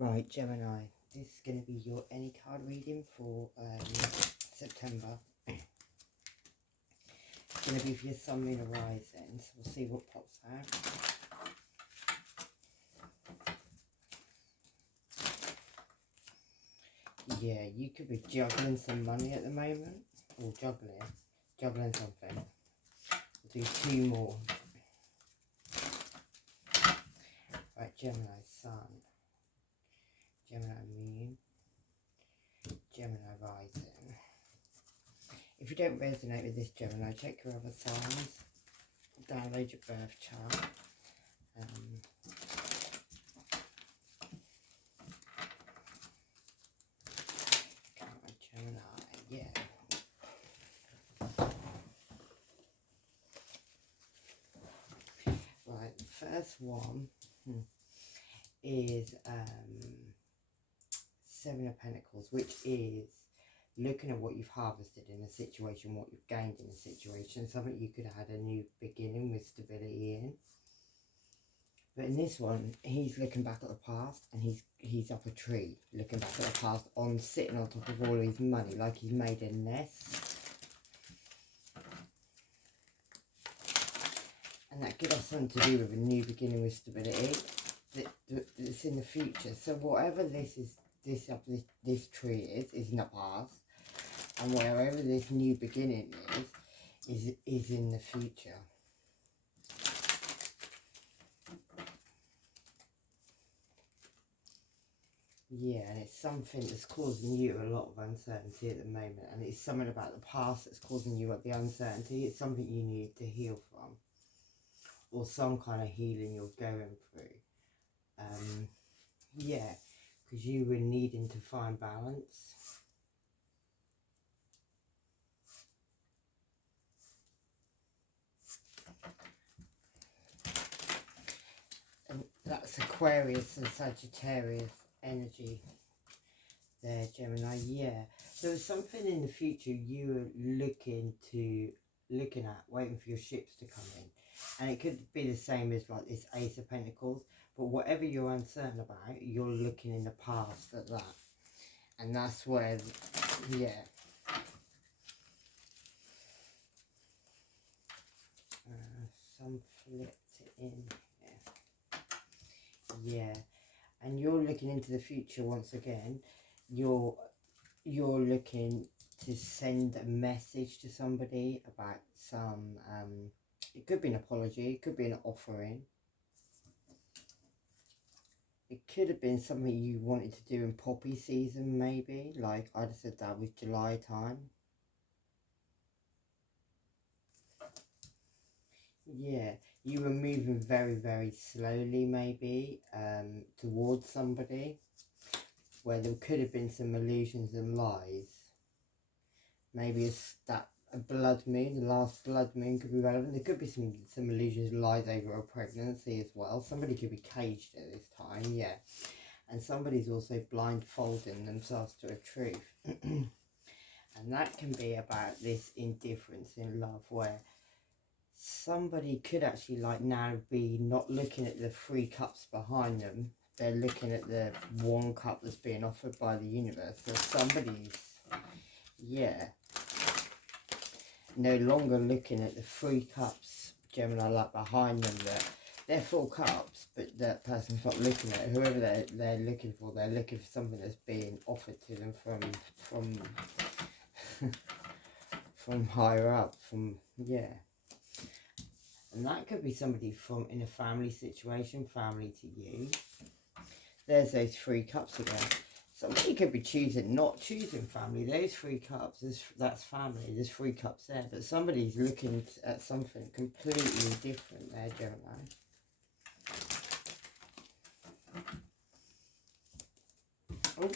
Right, Gemini, this is going to be your any card reading for September. It's going to be for your Sun, Moon, Horizon, so we'll see what pops out. Yeah, you could be juggling some money at the moment, or juggling something. We'll do 2 more. Right, Gemini Sun, Gemini Moon, Gemini Rising. If you don't resonate with this, Gemini, check your other signs, download your birth chart. Come on, Gemini, yeah. Right, the first one is 7 of Pentacles, which is looking at what you've harvested in a situation, what you've gained in a situation, something you could have had a new beginning with stability in. But in this one, he's looking back at the past, and he's up a tree, looking back at the past, sitting on top of all his money, like he's made a nest. And that could have something to do with a new beginning with stability that's in the future. So whatever this tree is in the past, and wherever this new beginning is in the future. Yeah, and it's something that's causing you a lot of uncertainty at the moment, and it's something about the past that's causing you the uncertainty. It's something you need to heal from, or some kind of healing you're going through. Yeah, because you were needing to find balance. And that's Aquarius and Sagittarius energy there, Gemini. Yeah, there was something in the future you were looking at, waiting for your ships to come in. And it could be the same as like this Ace of Pentacles, but whatever you're uncertain about, you're looking in the past at that. And that's where, yeah. Some flipped it in here. Yeah. And you're looking into the future once again. You're looking to send a message to somebody about some, it could be an apology, it could be an offering. It could have been something you wanted to do in poppy season, maybe. Like I'd have said that was July time. Yeah, you were moving very, very slowly, maybe, towards somebody, where there could have been some illusions and lies. Maybe it's that a blood moon, the last blood moon could be relevant. There could be some illusions and lies over a pregnancy as well. Somebody could be caged at this time, yeah. And somebody's also blindfolding themselves to a truth. And that can be about this indifference in love, where somebody could actually like now be not looking at the 3 cups behind them. They're looking at the 1 cup that's being offered by the universe. So somebody's, yeah, no longer looking at the 3 cups, Gemini, like behind them, that they're 4 cups, but that person's not looking at it. Whoever they're looking for something that's being offered to them from from higher up, yeah. And that could be somebody from in a family situation, family to you. There's those 3 cups again. Somebody could be not choosing family. Those 3 cups, that's family. There's 3 cups there. But somebody's looking at something completely different there, Gemini. Oh.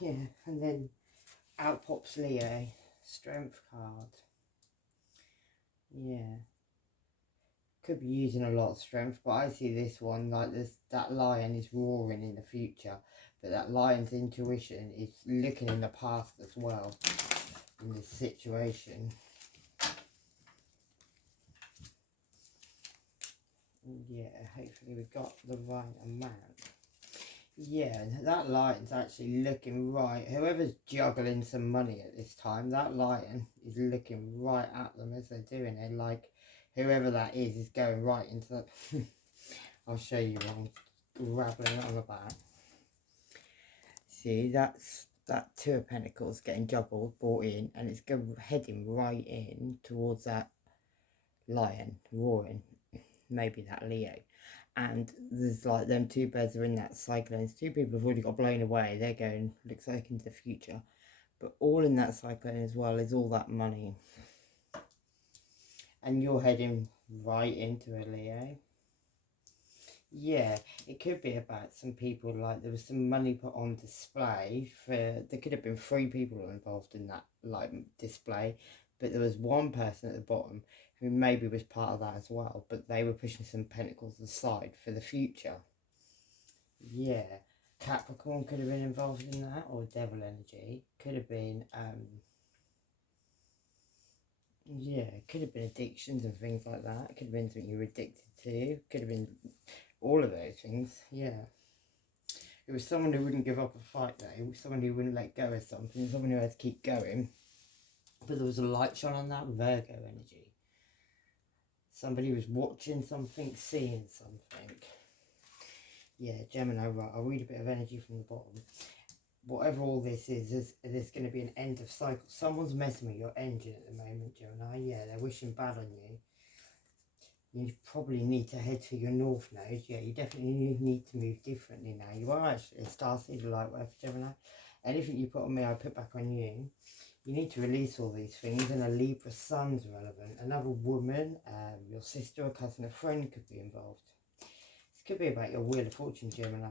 Yeah, and then out pops Leo. Strength card. Yeah. Could be using a lot of strength, but I see this one like that lion is roaring in the future, but that lion's intuition is looking in the past as well in this situation. Yeah, hopefully we got the right amount. Yeah, that lion's actually looking right. Whoever's juggling some money at this time, that lion is looking right at them as they're doing it. Like, whoever that is going right into the... I'll show you what I'm grabbing on about. See, that's that Two of Pentacles getting juggled, brought in, and it's heading right in towards that lion, roaring. Maybe that Leo. And there's like them two birds are in that cyclone. Two people have already got blown away. They're going, looks like, into the future. But all in that cyclone as well is all that money. And you're heading right into a Leo. Yeah, it could be about some people, like there was some money put on display for, there could have been 3 people involved in that like display, but there was one person at the bottom who maybe was part of that as well, but they were pushing some pentacles aside for the future. Yeah, Capricorn could have been involved in that, or devil energy. Could have been, yeah, it could have been addictions and things like that. It could have been something you were addicted to. Could have been all of those things, yeah. It was someone who wouldn't give up a fight though. It was someone who wouldn't let go of something. Someone who had to keep going. But there was a light shone on that Virgo energy. Somebody was watching something, seeing something. Yeah, Gemini, right. I'll read a bit of energy from the bottom. Whatever all this is there's going to be an end of cycle. Someone's messing with your engine at the moment, Gemini. Yeah, they're wishing bad on you. You probably need to head to your north node. Yeah, you definitely need to move differently now. You are actually a starseed, light worker, Gemini. Anything you put on me, I put back on you. You need to release all these things, and a Libra sun's relevant. Another woman, your sister, a cousin, a friend could be involved. This could be about your Wheel of Fortune, Gemini.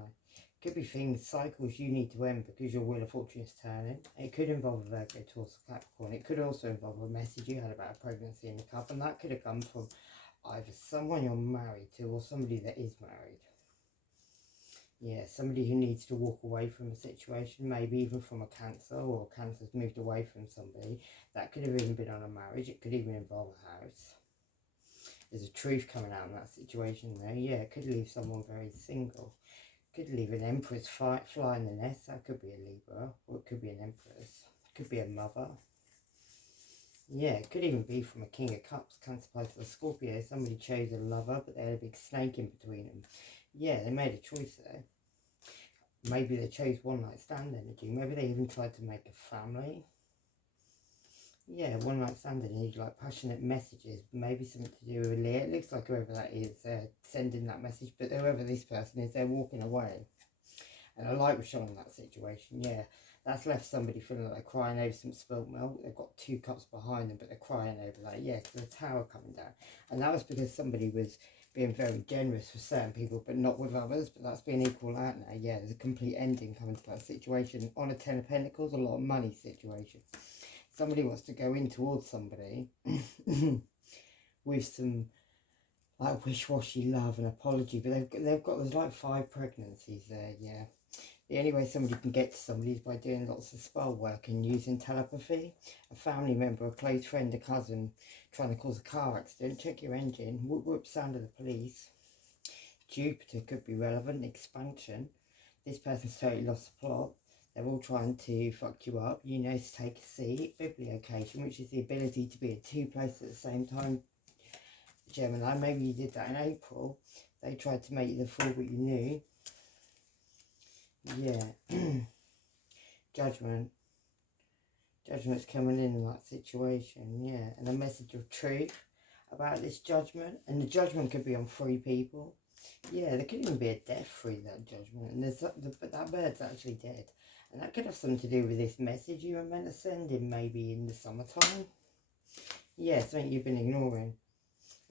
Could be things, cycles you need to end because your Wheel of Fortune is turning. It could involve a Virgo, Taurus, Capricorn. It could also involve a message you had about a pregnancy in the cup, and that could have come from either someone you're married to or somebody that is married. Yeah, somebody who needs to walk away from a situation, maybe even from a Cancer, or Cancer's moved away from somebody. That could have even been on a marriage. It could even involve a house. There's a truth coming out in that situation there. Yeah, it could leave someone very single. Could leave an Empress fly in the nest. That could be a Libra, or it could be an Empress. It could be a mother. Yeah, it could even be from a King of Cups, Cancer, Pisces, Scorpio. Somebody chose a lover, but they had a big snake in between them. Yeah, they made a choice there. Maybe they chose one night stand energy. Maybe they even tried to make a family. Yeah, one night stand energy, like passionate messages. Maybe something to do with Leo. It looks like whoever that is, sending that message. But whoever this person is, they're walking away. And a light was shone on that situation, yeah. That's left somebody feeling like they're crying over some spilt milk. They've got 2 cups behind them, but they're crying over that. Yes, there's a tower coming down. And that was because somebody was being very generous for certain people, but not with others. But that's being equal out now. Yeah, there's a complete ending coming to that situation. On a 10 of Pentacles, a lot of money situation. Somebody wants to go in towards somebody with some like wish-washy love and apology, but they've got, there's like 5 pregnancies there, yeah. The only way somebody can get to somebody is by doing lots of spell work and using telepathy. A family member, a close friend, a cousin trying to cause a car accident. Check your engine. Whoop whoop, sound of the police. Jupiter could be relevant. Expansion. This person's totally lost the plot. They're all trying to fuck you up. You know to take a seat. Bibliocation, which is the ability to be at 2 places at the same time. Gemini, maybe you did that in April. They tried to make you the fool, but you knew. Yeah. Judgment. Judgment's coming in that situation, yeah. And a message of truth about this judgment. And the judgment could be on 3 people. Yeah, there could even be a death through that judgment. And but that bird's actually dead. And that could have something to do with this message you were meant to send in maybe in the summertime. Yeah, something you've been ignoring.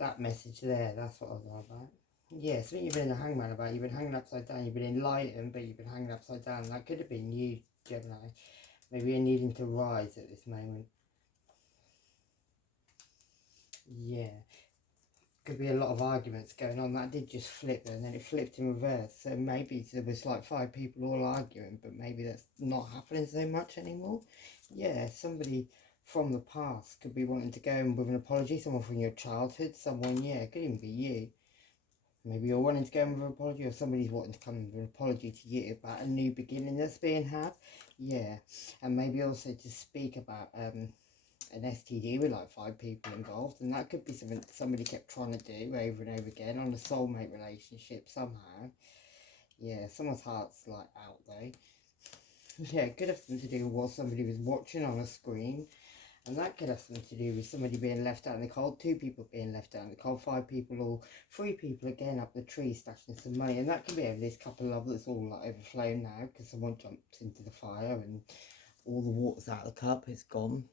That message there, that's what I was on about. Yeah, something you've been in the hangman about. You've been hanging upside down. You've been enlightened, but you've been hanging upside down. That could have been you, Gemini. Maybe you're needing to rise at this moment. Yeah. Could be a lot of arguments going on. That did just flip and then it flipped in reverse. So maybe there was like 5 people all arguing, but maybe that's not happening so much anymore. Yeah, somebody from the past could be wanting to go in with an apology. Someone from your childhood. Someone, yeah, it could even be you. Maybe you're wanting to go in with an apology, or somebody's wanting to come with an apology to you about a new beginning that's being had. Yeah, and maybe also to speak about an STD with like 5 people involved, and that could be something somebody kept trying to do over and over again on a soulmate relationship somehow. Yeah, someone's heart's like out though. Yeah, it could have something to do with what somebody was watching on a screen. And that could have something to do with somebody being left out in the cold, 2 people being left out in the cold, 5 people, or 3 people again up the tree stashing some money. And that could be over this couple of love that's all like overflowing now because someone jumped into the fire and all the water's out of the cup, it's gone.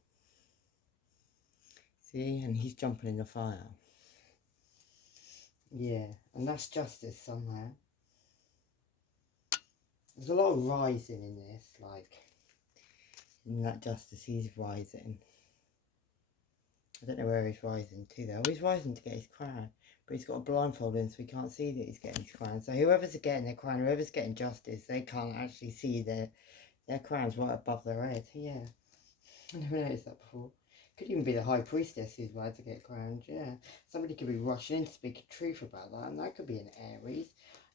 See, and he's jumping in the fire. Yeah, and that's justice somewhere. There's a lot of rising in this, like, in that justice, he's rising. I don't know where he's rising to though. He's rising to get his crown, but he's got a blindfold in, so he can't see that he's getting his crown. So whoever's getting their crown, whoever's getting justice, they can't actually see their crown's right above their head. Yeah, I never noticed that before. Could even be the high priestess who's about to get crowned. Yeah, somebody could be rushing in to speak a truth about that, and that could be an Aries,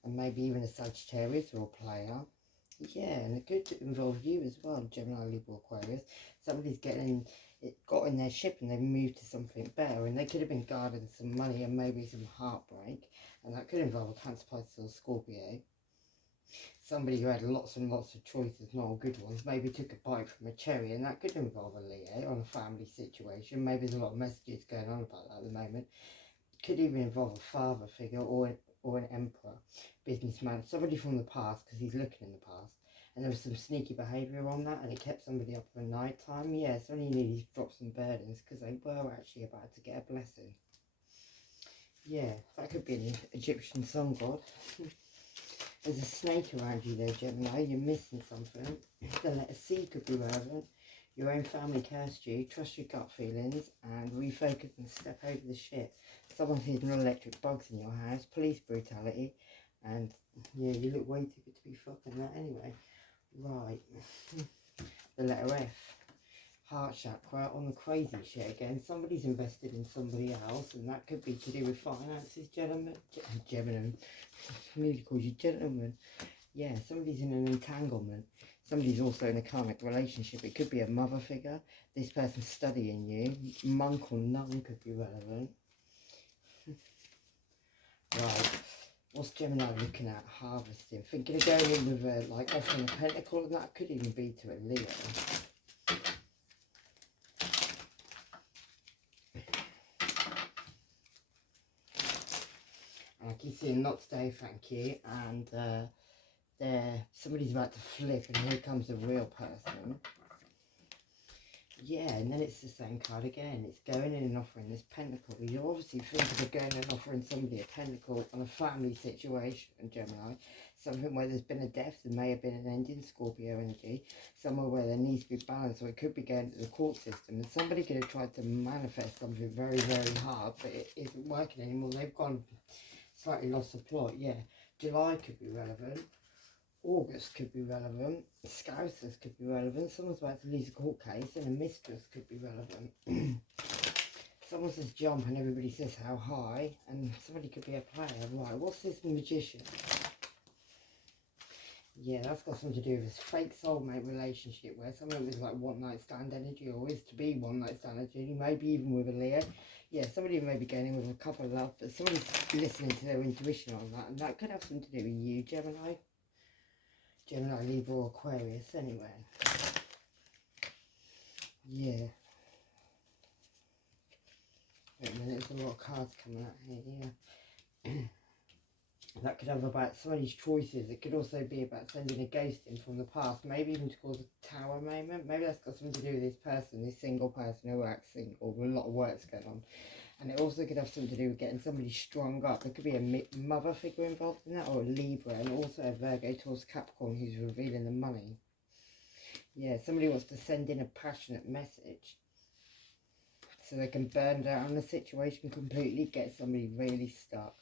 and maybe even a Sagittarius or a player. Yeah, and it could involve you as well, Gemini, Libra, Aquarius. Somebody's got in their ship and they've moved to something better, and they could have been guarding some money and maybe some heartbreak, and that could involve a Cancer, Pisces or Scorpio. Somebody who had lots and lots of choices, not all good ones, maybe took a bite from a cherry, and that could involve a Leo on a family situation. Maybe there's a lot of messages going on about that at the moment. Could even involve a father figure or an emperor, businessman, somebody from the past, because he's looking in the past. And there was some sneaky behaviour on that, and it kept somebody up for night time. Yeah, somebody needed to drop some burdens because they were actually about to get a blessing. Yeah, that could be an Egyptian sun god. There's a snake around you there, Gemini. You're missing something. The letter C could be relevant. Your own family cursed you. Trust your gut feelings and refocus and step over the shit. Someone's hidden electric bugs in your house. Police brutality. And yeah, you look way too good to be fucking that anyway. Right. The letter F. Heart chakra on the crazy shit again. Somebody's invested in somebody else, and that could be to do with finances, gentlemen. Gentlemen. Somebody calls you gentlemen. Yeah, somebody's in an entanglement. Somebody's also in a karmic relationship. It could be a mother figure. This person's studying you. Monk or nun could be relevant. Right. What's Gemini looking at? Harvesting. Thinking of going in with like offering a pentacle, and that could even be to a Leo. And I keep seeing not today, thank you. And somebody's about to flip, and here comes a real person. Yeah, and then it's the same card again. It's going in and offering this pentacle. You're obviously thinking of going and offering somebody a pentacle on a family situation, Gemini. Something where there's been a death, there may have been an ending, Scorpio energy. Somewhere where there needs to be balance, or it could be going to the court system. And somebody could have tried to manifest something very, very hard, but it isn't working anymore. They've gone slightly lost the plot. Yeah, July could be relevant. August could be relevant, Scousers could be relevant, someone's about to lose a court case, and a mistress could be relevant. Someone says jump and everybody says how high, and somebody could be a player. Right, what's this magician? Yeah, that's got something to do with this fake soulmate relationship where someone was like one night stand energy, or is to be one night stand energy, maybe even with a Leo. Yeah, somebody may be going in with a couple of love, but somebody's listening to their intuition on that, and that could have something to do with you, Gemini. Gemini, Libra, or Aquarius, anyway. Yeah. Wait a minute, there's a lot of cards coming out here, yeah. That could have about somebody's choices. It could also be about sending a ghost in from the past, maybe even to cause a tower moment. Maybe that's got something to do with this person, this single person who acts single, with a lot of work's going on. And it also could have something to do with getting somebody strung up. There could be a mother figure involved in that, or a Libra, and also a Virgo, Taurus, Capricorn who's revealing the money. Yeah, somebody wants to send in a passionate message so they can burn down the situation completely, get somebody really stuck.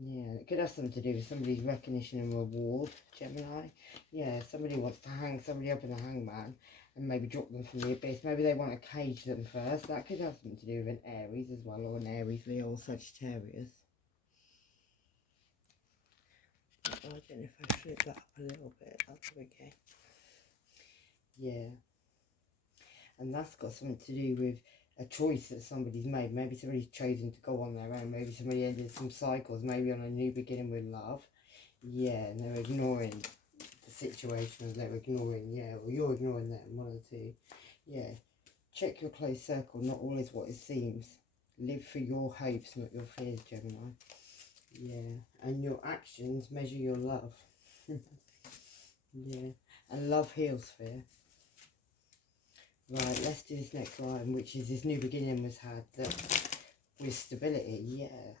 Yeah, it could have something to do with somebody's recognition and reward, Gemini. Yeah, somebody wants to hang somebody up in a hangman and maybe drop them from the abyss. Maybe they want to cage them first. That could have something to do with an Aries as well, or an Aries, Leo, or Sagittarius. don't know if I flip that up a little bit. Up we go. Yeah. And that's got something to do with a choice that somebody's made. Maybe somebody's chosen to go on their own. Maybe somebody ended some cycles, maybe on a new beginning with love. Yeah, and they're ignoring the situation, or they're ignoring, yeah, or you're ignoring them, one of the two. Yeah. Check your close circle, not all is what it seems. Live for your hopes, not your fears, Gemini. Yeah, and your actions measure your love. Yeah, and love heals fear. Right, let's do this next line, which is this new beginning was had that with stability, yeah.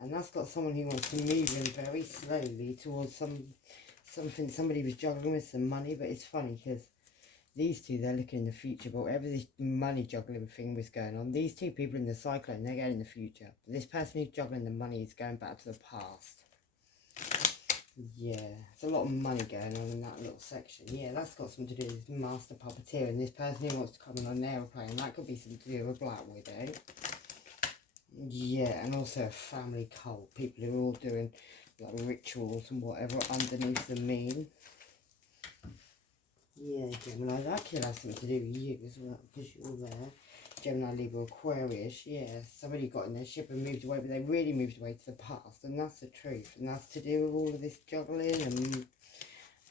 And that's got someone who wants to move in very slowly towards something somebody was juggling with, some money, but it's funny because these two, they're looking in the future, but whatever this money juggling thing was going on, these two people in the cyclone, they're going in the future. But this person who's juggling the money is going back to the past. Yeah, there's a lot of money going on in that little section. Yeah, that's got something to do with master puppeteer, and this person who wants to come in on an aeroplane, that could be something to do with a Black Widow. Yeah, and also a family cult, people who are all doing like rituals and whatever underneath the mean. Yeah, Gemini, that could have something to do with you as well, because you're there. Gemini, Libra, Aquarius, yeah, somebody got in their ship and moved away, but they really moved away to the past, and that's the truth, and that's to do with all of this juggling and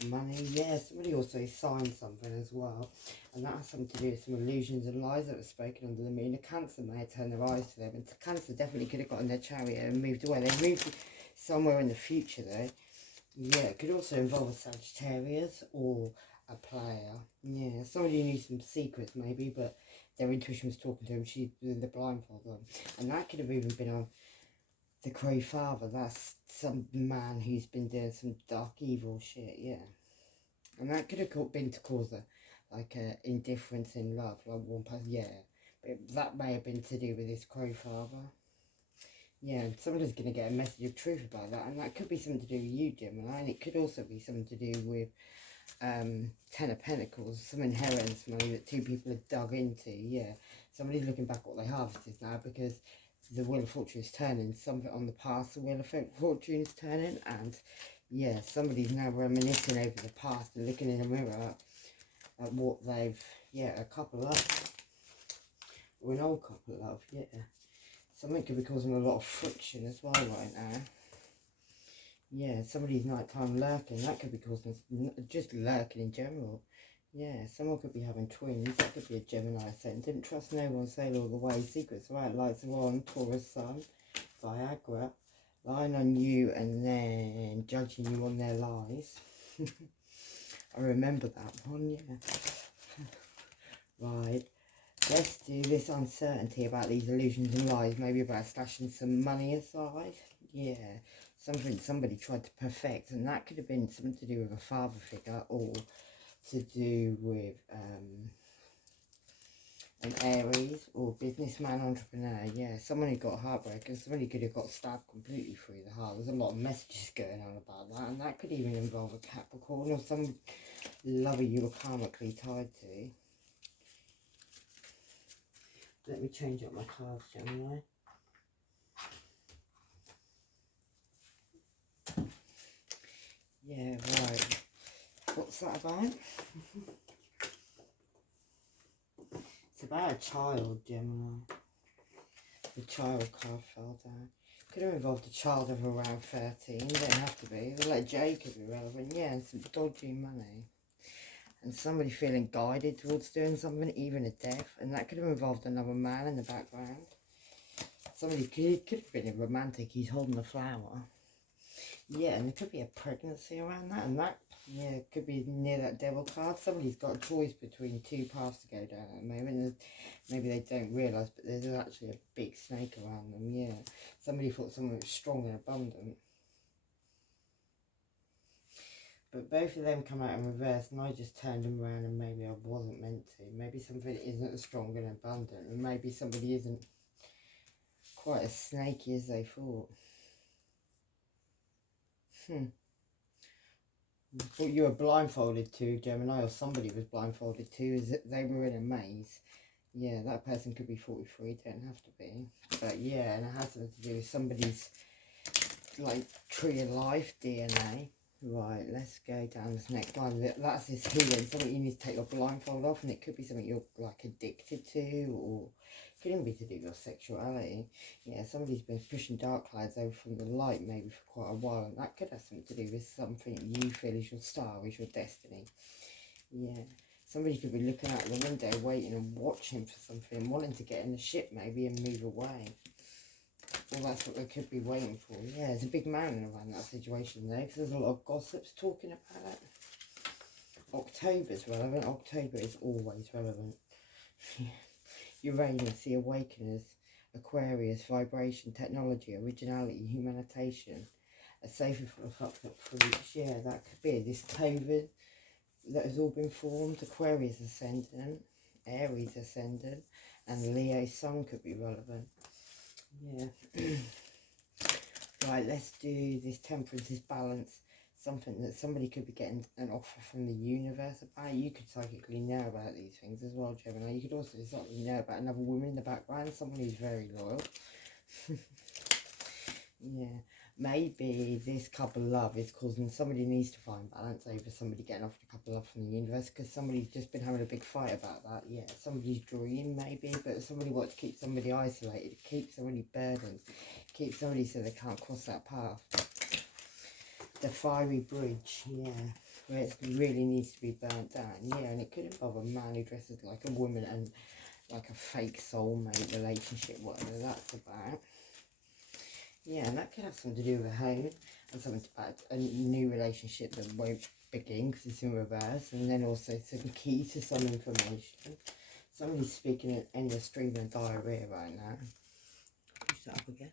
money. Yeah, somebody also signed something as well, and that has something to do with some illusions and lies that were spoken under the moon. A Cancer may have turned their eyes to them, and Cancer definitely could have got in their chariot and moved away. They moved somewhere in the future though. Yeah, it could also involve a Sagittarius or a player. Yeah, somebody who knew some secrets maybe, but their intuition was talking to him. She did the blindfold on, and that could have even been on the Crow Father. That's some man who's been doing some dark evil shit. Yeah, and that could have been to cause a indifference in love, like one person. Yeah, but that may have been to do with this Crow Father. Yeah, and somebody's going to get a message of truth about that, and that could be something to do with you, Gemini, and it could also be something to do with Ten of Pentacles, some inheritance money that two people have dug into. Yeah, somebody's looking back at what they harvested now, because the Wheel of Fortune is turning, something on the past, the Wheel of Fortune is turning, and yeah, somebody's now reminiscing over the past and looking in a mirror at what they've, yeah, a couple of, or an old couple of, yeah. Something could be causing a lot of friction as well right now. Yeah, somebody's nighttime lurking, that could be causing just lurking in general. Yeah, someone could be having twins, that could be a Gemini ascendant. Didn't trust no one, sail all the way, secrets right, lights are on, Taurus sun, Viagra, lying on you and then judging you on their lies. I remember that one, yeah. Right. Let's do this uncertainty about these illusions and lies, maybe about stashing some money aside. Yeah, something somebody tried to perfect, and that could have been something to do with a father figure, or to do with an Aries or businessman, entrepreneur. Yeah, someone who got heartbroken, somebody could have got stabbed completely through the heart. There's a lot of messages going on about that, and that could even involve a Capricorn or some lover you were karmically tied to. Let me change up my cards, Gemini. Yeah, right. What's that about? It's about a child, Gemini. The child card fell down. Could have involved a child of around 13. Don't have to be. Like Jay could be relevant. Yeah, and some dodgy money. And somebody feeling guided towards doing something, even a death. And that could have involved another man in the background. Somebody could have been a romantic. He's holding a flower. Yeah, and there could be a pregnancy around that, and that, yeah, could be near that devil card. Somebody's got a choice between two paths to go down at the moment. Maybe they don't realise, but there's actually a big snake around them, yeah. Somebody thought someone was strong and abundant. But both of them come out in reverse, and I just turned them around, and maybe I wasn't meant to. Maybe something isn't as strong and abundant, and maybe somebody isn't quite as snaky as they thought. What you were blindfolded to, Gemini, or somebody was blindfolded to, is that they were in a maze. Yeah, that person could be 43, don't have to be. But yeah, and it has something to do with somebody's like tree of life DNA. Right, let's go down this next line. That's this healing, something you need to take your blindfold off, and it could be something you're like addicted to, or it could even be to do with your sexuality. Yeah, somebody's been pushing dark clouds over from the light maybe for quite a while, and that could have something to do with something you feel is your star, is your destiny. Yeah, somebody could be looking out the window, waiting and watching for something, wanting to get in the ship maybe and move away. Well, that's what they could be waiting for. Yeah, there's a big mountain around that situation there, because there's a lot of gossips talking about it. October's relevant. October is always relevant. Uranus, the Awakeners, Aquarius, vibration, technology, originality, humanitarian, a safer for the fucked up fruits. Yeah, that could be this COVID that has all been formed. Aquarius ascendant, Aries ascendant, and Leo sun could be relevant. Yeah. Right, let's do this temperance, this balance. Something that somebody could be getting an offer from the universe about. You could psychically know about these things as well, Gemini. You could also psychically know about another woman in the background, someone who's very loyal. Yeah, maybe this couple love is causing somebody needs to find balance over somebody getting offered a couple love from the universe, because somebody's just been having a big fight about that. Yeah, somebody's dream maybe, but somebody wants to keep somebody isolated, keep somebody burdened, keep somebody so they can't cross that path. The fiery bridge, yeah, where it really needs to be burnt down. Yeah, and it could involve a man who dresses like a woman and like a fake soulmate relationship, whatever that's about. Yeah, and that could have something to do with home and something about a new relationship that won't begin because it's in reverse, and then also some key to some information. Somebody's speaking in endless stream of diarrhea right now. Push that up again.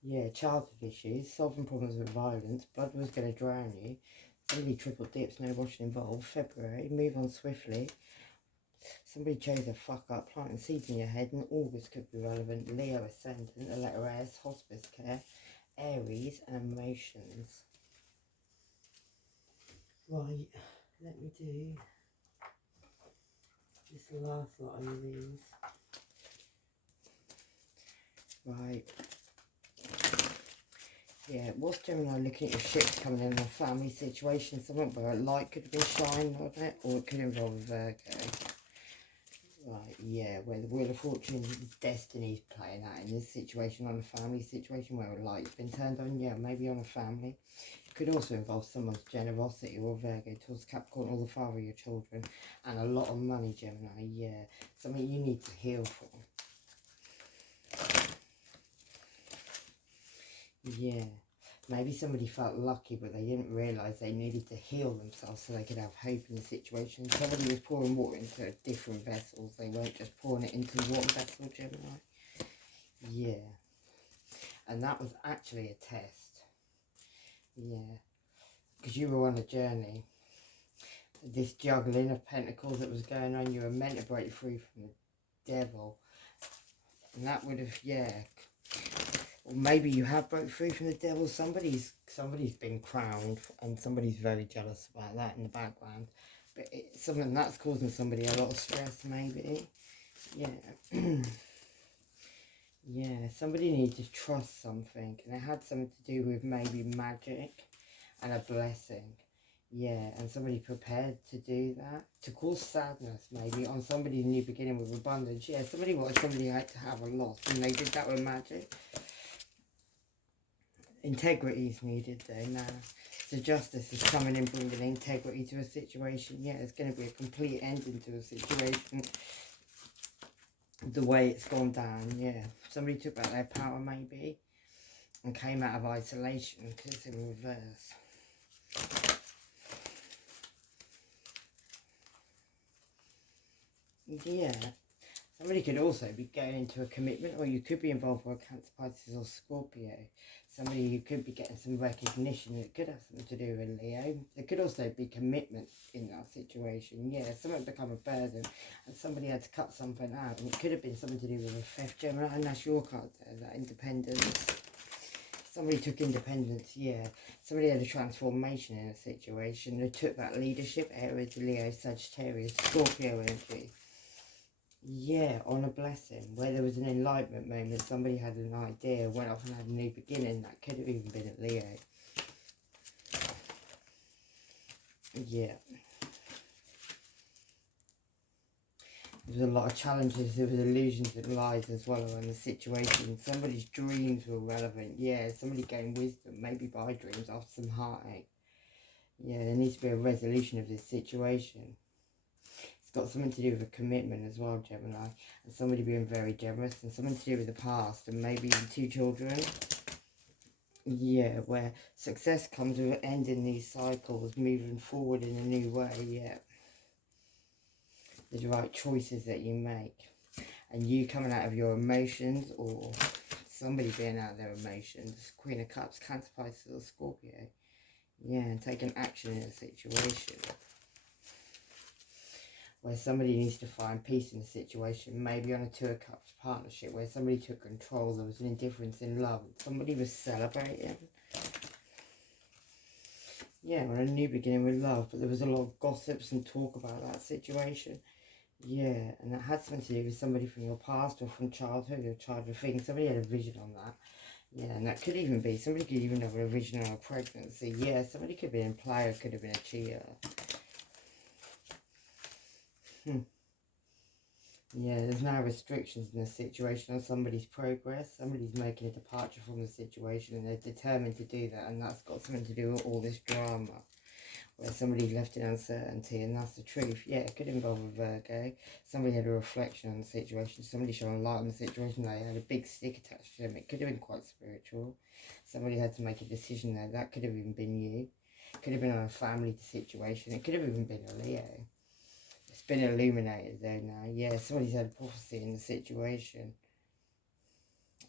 Yeah, childhood issues, solving problems with violence, blood was going to drown you, somebody triple dips, no washing involved, February, move on swiftly, somebody chose a fuck up, planting seeds in your head, and August could be relevant, Leo ascendant, the letter S, hospice care, Aries, and emotions. Right, let me do this last lot of these. Right. Yeah, what's Gemini looking at your ships coming in a family situation, something where a light could have been shined on it, or it could involve a Virgo. Right, yeah, where the Wheel of Fortune, destiny's playing out in this situation, on a family situation where a light's been turned on, yeah, maybe on a family. It could also involve someone's generosity or Virgo towards Capricorn or the father of your children, and a lot of money, Gemini, yeah, something you need to heal from. Yeah, maybe somebody felt lucky, but they didn't realise they needed to heal themselves so they could have hope in the situation. Somebody was pouring water into different vessels. They weren't just pouring it into one vessel, Gemini. Yeah, and that was actually a test. Yeah, because you were on a journey. This juggling of pentacles that was going on, you were meant to break free from the devil. And that would have, yeah... Or maybe you have broke free from the devil. Somebody's been crowned, and somebody's very jealous about that in the background. But it's something that's causing somebody a lot of stress, maybe. Yeah. Yeah, somebody needs to trust something, and it had something to do with maybe magic and a blessing. Yeah, and somebody prepared to do that, to cause sadness maybe on somebody's new beginning with abundance. Yeah, somebody wanted somebody had to have a loss, and they did that with magic. Integrity is needed though now. So justice is coming in, bringing integrity to a situation. Yeah, it's going to be a complete ending to a situation. The way it's gone down, yeah. Somebody took back their power maybe and came out of isolation because it's in reverse. Yeah. Somebody could also be going into a commitment, or you could be involved with Cancer, Pisces or Scorpio. Somebody who could be getting some recognition. It could have something to do with Leo. There could also be commitment in that situation. Yeah, something become a burden and somebody had to cut something out. And it could have been something to do with a theft, Gemini, and that's your card there, that independence. Somebody took independence, yeah. Somebody had a transformation in a situation. They took that leadership, Aries, Leo, Sagittarius, Scorpio energy. Yeah, on a blessing, where there was an enlightenment moment, somebody had an idea, went off and had a new beginning. That could have even been a Leo. Yeah. There was a lot of challenges, there was illusions and lies as well around the situation. Somebody's dreams were relevant. Yeah, somebody gained wisdom, maybe by dreams, after some heartache. Yeah, there needs to be a resolution of this situation. It's got something to do with a commitment as well, Gemini. And somebody being very generous, and something to do with the past, and maybe even 2 children. Yeah, where success comes with ending these cycles, moving forward in a new way, yeah. The right choices that you make. And you coming out of your emotions, or somebody being out of their emotions. Queen of Cups, Cancer, Pisces or Scorpio. Yeah, and taking action in a situation. Where somebody needs to find peace in a situation, maybe on a 2 of Cups partnership, where somebody took control, there was an indifference in love, somebody was celebrating. Yeah, on a new beginning with love, but there was a lot of gossips and talk about that situation. Yeah, and that had something to do with somebody from your past or from childhood or childhood thing. Somebody had a vision on that. Yeah, and that could even be, somebody could even have a vision on a pregnancy. Yeah, somebody could be in play or could have been a cheater. Yeah, there's no restrictions in the situation on somebody's progress. Somebody's making a departure from the situation and they're determined to do that. And that's got something to do with all this drama. Where somebody left in uncertainty, and that's the truth. Yeah, it could involve a Virgo. Somebody had a reflection on the situation. Somebody shone light on the situation. They had a big stick attached to them. It could have been quite spiritual. Somebody had to make a decision there. That could have even been you. It could have been on a family situation. It could have even been a Leo. It's been illuminated though now. Yeah, somebody's had a prophecy in the situation.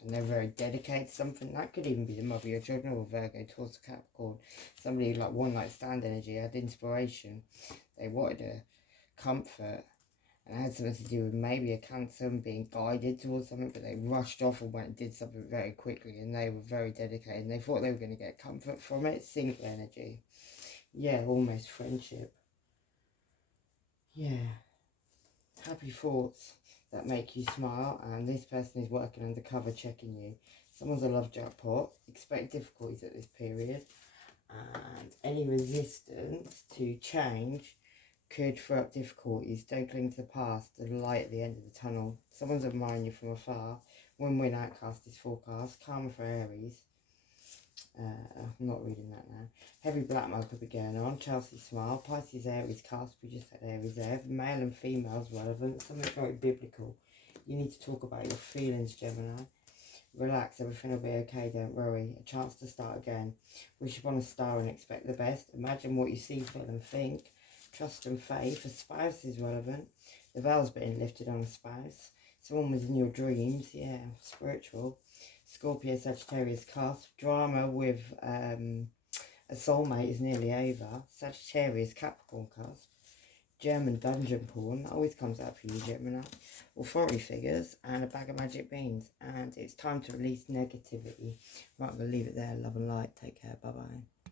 And they're very dedicated to something. That could even be the mother of your children, or Virgo, Taurus, Capricorn. Somebody like one night stand energy, had inspiration. They wanted a comfort. And it had something to do with maybe a Cancer and being guided towards something, but they rushed off and went and did something very quickly. And they were very dedicated. And they thought they were going to get comfort from it. Single energy. Yeah, almost friendship. Yeah. Happy thoughts that make you smile, and this person is working undercover checking you. Someone's a love jackpot. Expect difficulties at this period, and any resistance to change could throw up difficulties. Don't cling to the past. The light at the end of the tunnel. Someone's admiring you from afar. Win-win outcast is forecast. Karma for Aries. I'm not reading that now. Heavy blackmail could be going on. Chelsea smile. Pisces, Aries, cast. We just had Aries there. Male and females relevant. Something very biblical. You need to talk about your feelings, Gemini. Relax, everything will be okay, don't worry. A chance to start again. Wish upon a star and expect the best. Imagine what you see, feel and think. Trust and faith. A spouse is relevant. The veil's being lifted on a spouse. Someone was in your dreams. Yeah, spiritual. Scorpio, Sagittarius cusp. Drama with a soulmate is nearly over. Sagittarius, Capricorn cusp. German dungeon porn. That always comes out for you, Gemini. Authority figures and a bag of magic beans. And it's time to release negativity. Right, we'll leave it there. Love and light. Take care. Bye-bye.